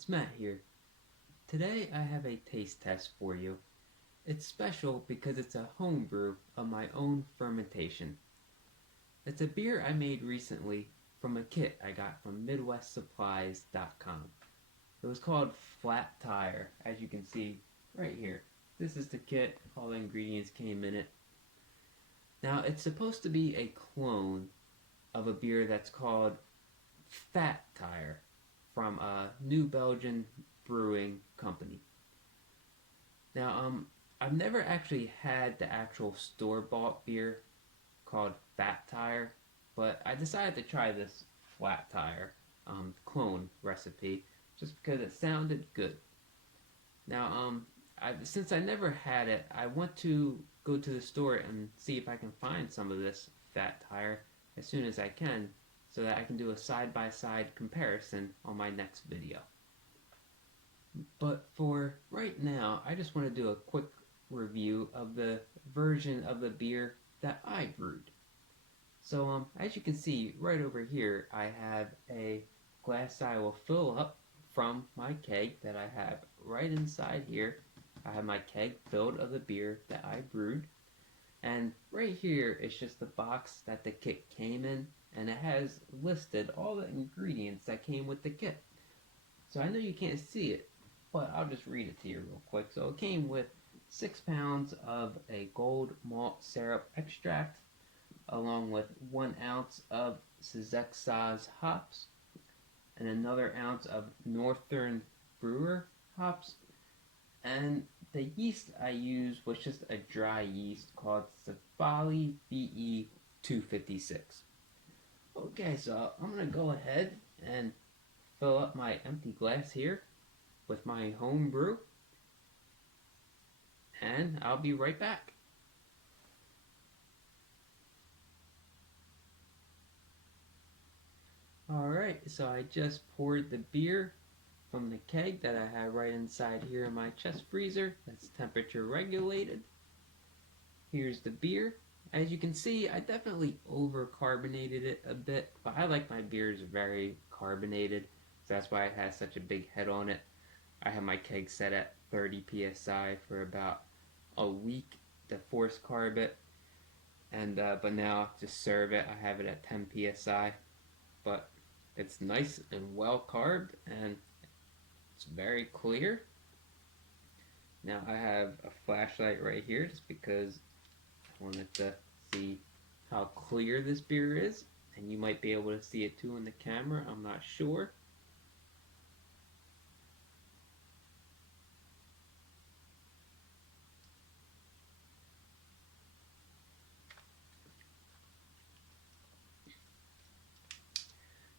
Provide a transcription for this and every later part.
it's Matt here. Today I have a taste test for you. It's special because it's a homebrew of my own fermentation. It's a beer I made recently from a kit I got from MidwestSupplies.com. It was called Flat Tire, as you can see right here. This is the kit, all the ingredients came in it. Now it's supposed to be a clone of a beer that's called Fat Tire from a New Belgian brewing company. Now, I've never actually had the actual store-bought beer called Fat Tire, but I decided to try this Flat Tire clone recipe just because it sounded good. Now, since I never had it, I want to go to the store and see if I can find some of this Fat Tire as soon as I can, so that I can do a side-by-side comparison on my next video. But for right now, I just want to do a quick review of the version of the beer that I brewed. So as you can see right over here, I have a glass that I will fill up from my keg that I have right inside here. I have my keg filled of the beer that I brewed. And right here is just the box that the kit came in, and it has listed all the ingredients that came with the kit. So I know you can't see it, but I'll just read it to you real quick. So it came with 6 pounds of a gold malt syrup extract, along with 1 ounce of Szekszáz hops, and another ounce of Northern Brewer hops. And the yeast I used was just a dry yeast called Cephali BE 256. Okay, so I'm going to go ahead and fill up my empty glass here with my home brew, and I'll be right back. Alright, so I just poured the beer from the keg that I have right inside here in my chest freezer that's temperature regulated. Here's the beer. As you can see, I definitely over carbonated it a bit, but I like my beers very carbonated, so that's why it has such a big head on it. I have my keg set at 30 psi for about a week to force carb it, and but now to serve it, I have it at 10 psi. But it's nice and well carbed, and it's very clear. Now I have a flashlight right here just because I wanted to see how clear this beer is, and you might be able to see it too in the camera, I'm not sure.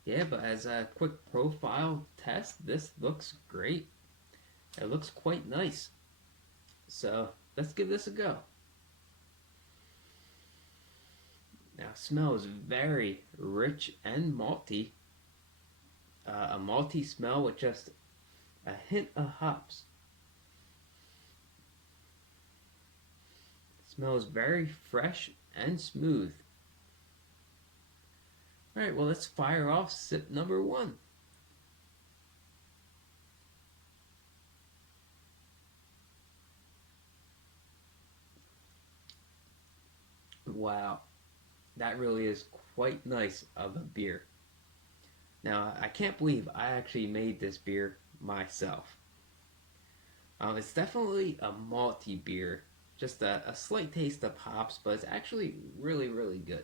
Yeah, but as a quick profile test, this looks great. It looks quite nice. So let's give this a go. Now, it smells very rich and malty. A malty smell with just a hint of hops. It smells very fresh and smooth. Alright, well, let's fire off sip number 1. Wow, that really is quite nice of a beer. Now, I can't believe I actually made this beer myself. It's definitely a malty beer, just a slight taste of hops, but it's actually really, really good.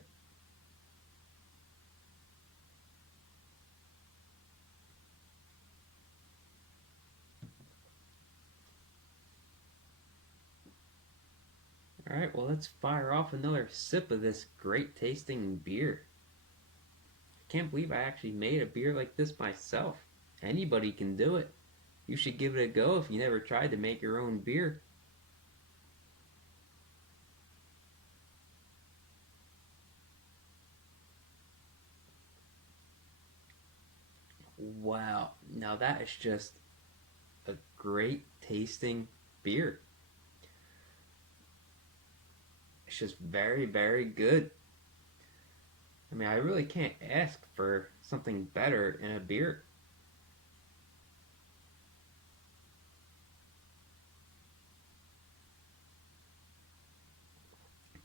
Alright, well, let's fire off another sip of this great tasting beer. I can't believe I actually made a beer like this myself. Anybody can do it. You should give it a go if you never tried to make your own beer. Wow, now that is just a great tasting beer. It's just very, very good. I mean, I really can't ask for something better in a beer.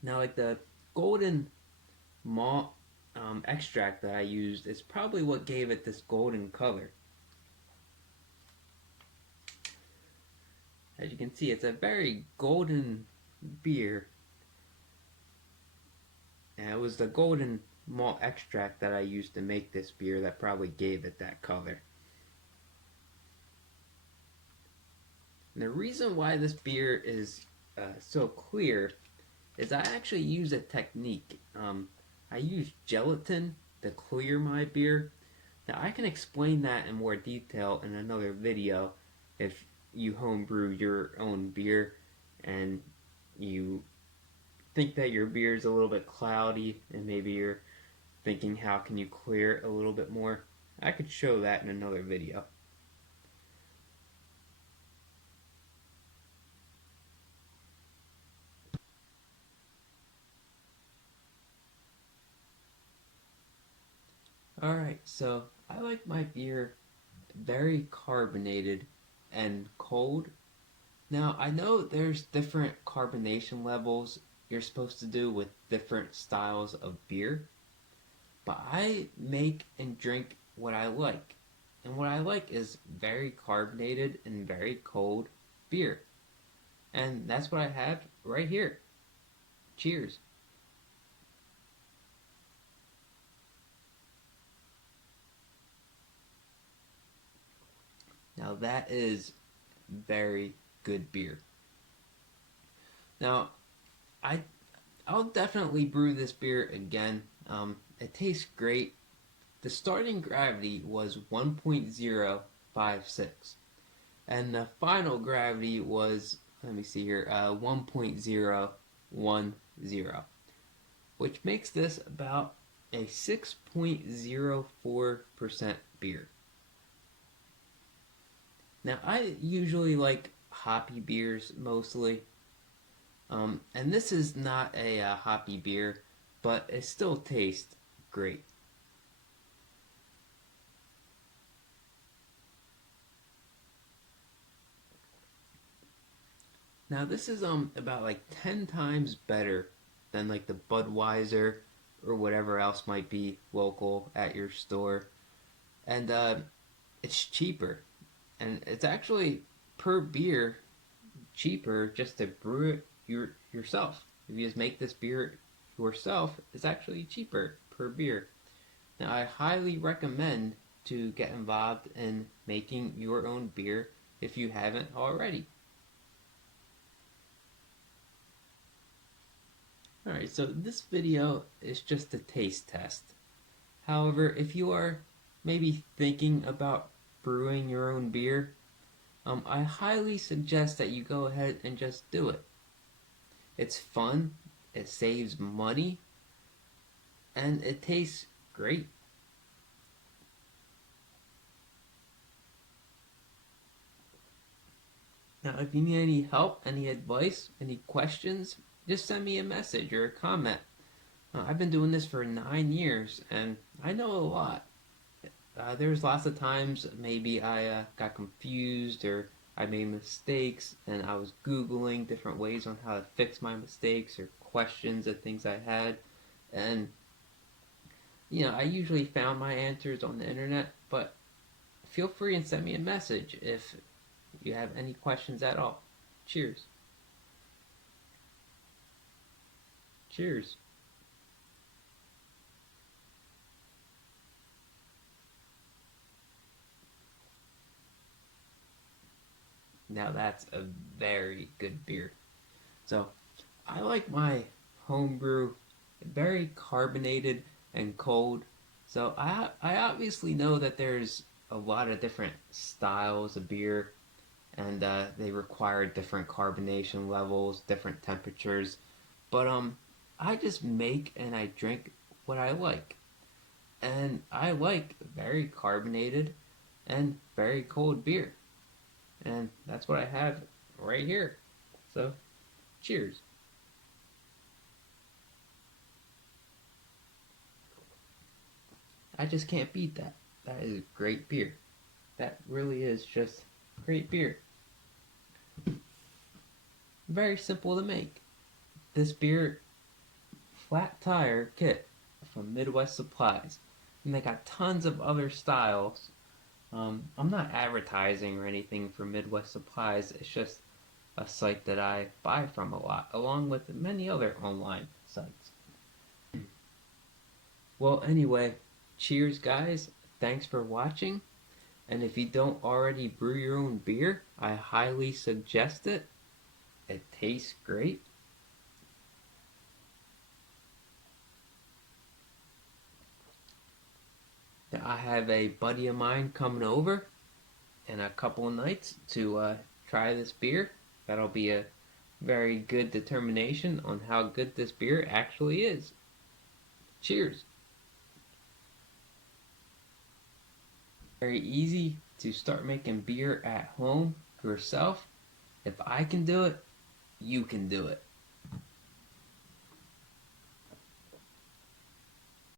Now, like the golden malt extract that I used is probably what gave it this golden color. As you can see, it's a very golden beer, and it was the golden malt extract that I used to make this beer that probably gave it that color. And the reason why this beer is so clear is I actually use a technique. I use gelatin to clear my beer. Now I can explain that in more detail in another video if you homebrew your own beer and you think that your beer is a little bit cloudy and maybe you're thinking how can you clear it a little bit more. I could show that in another video. Alright, so I like my beer very carbonated and cold. Now, I know there's different carbonation levels you're supposed to do with different styles of beer, but I make and drink what I like. And what I like is very carbonated and very cold beer. And that's what I have right here. Cheers. Now that is very good beer. Now, I I'll definitely brew this beer again. It tastes great. The starting gravity was 1.056, and the final gravity was, let me see here, 1.010, which makes this about a 6.04% beer. Now, I usually like hoppy beers mostly, and this is not a hoppy beer, but it still tastes great. Now this is about like 10 times better than like the Budweiser or whatever else might be local at your store, and it's cheaper, and it's actually per beer cheaper just to brew it yourself. If you just make this beer yourself, it's actually cheaper per beer. Now, I highly recommend to get involved in making your own beer if you haven't already. Alright, so this video is just a taste test. However, if you are maybe thinking about brewing your own beer, I highly suggest that you go ahead and just do it. It's fun, it saves money, and it tastes great. Now, if you need any help, any advice, any questions, just send me a message or a comment. I've been doing this for 9 years, and I know a lot. There's lots of times maybe I got confused or I made mistakes, and I was Googling different ways on how to fix my mistakes or questions of things I had. And, I usually found my answers on the internet, but feel free and send me a message if you have any questions at all. Cheers. Cheers. Now that's a very good beer. So I like my homebrew very carbonated and cold. So I obviously know that there's a lot of different styles of beer, and they require different carbonation levels, different temperatures. But I just make and I drink what I like, and I like very carbonated and very cold beer. And that's what I have right here. So, cheers. I just can't beat that. That is great beer. That really is just great beer. Very simple to make. This beer flat tire kit from Midwest Supplies. And they got tons of other styles. I'm not advertising or anything for Midwest Supplies. It's just a site that I buy from a lot, along with many other online sites. Well, anyway, cheers, guys. Thanks for watching. And if you don't already brew your own beer, I highly suggest it. It tastes great. I have a buddy of mine coming over in a couple of nights to try this beer. That'll be a very good determination on how good this beer actually is. Cheers! Very easy to start making beer at home yourself. If I can do it, you can do it.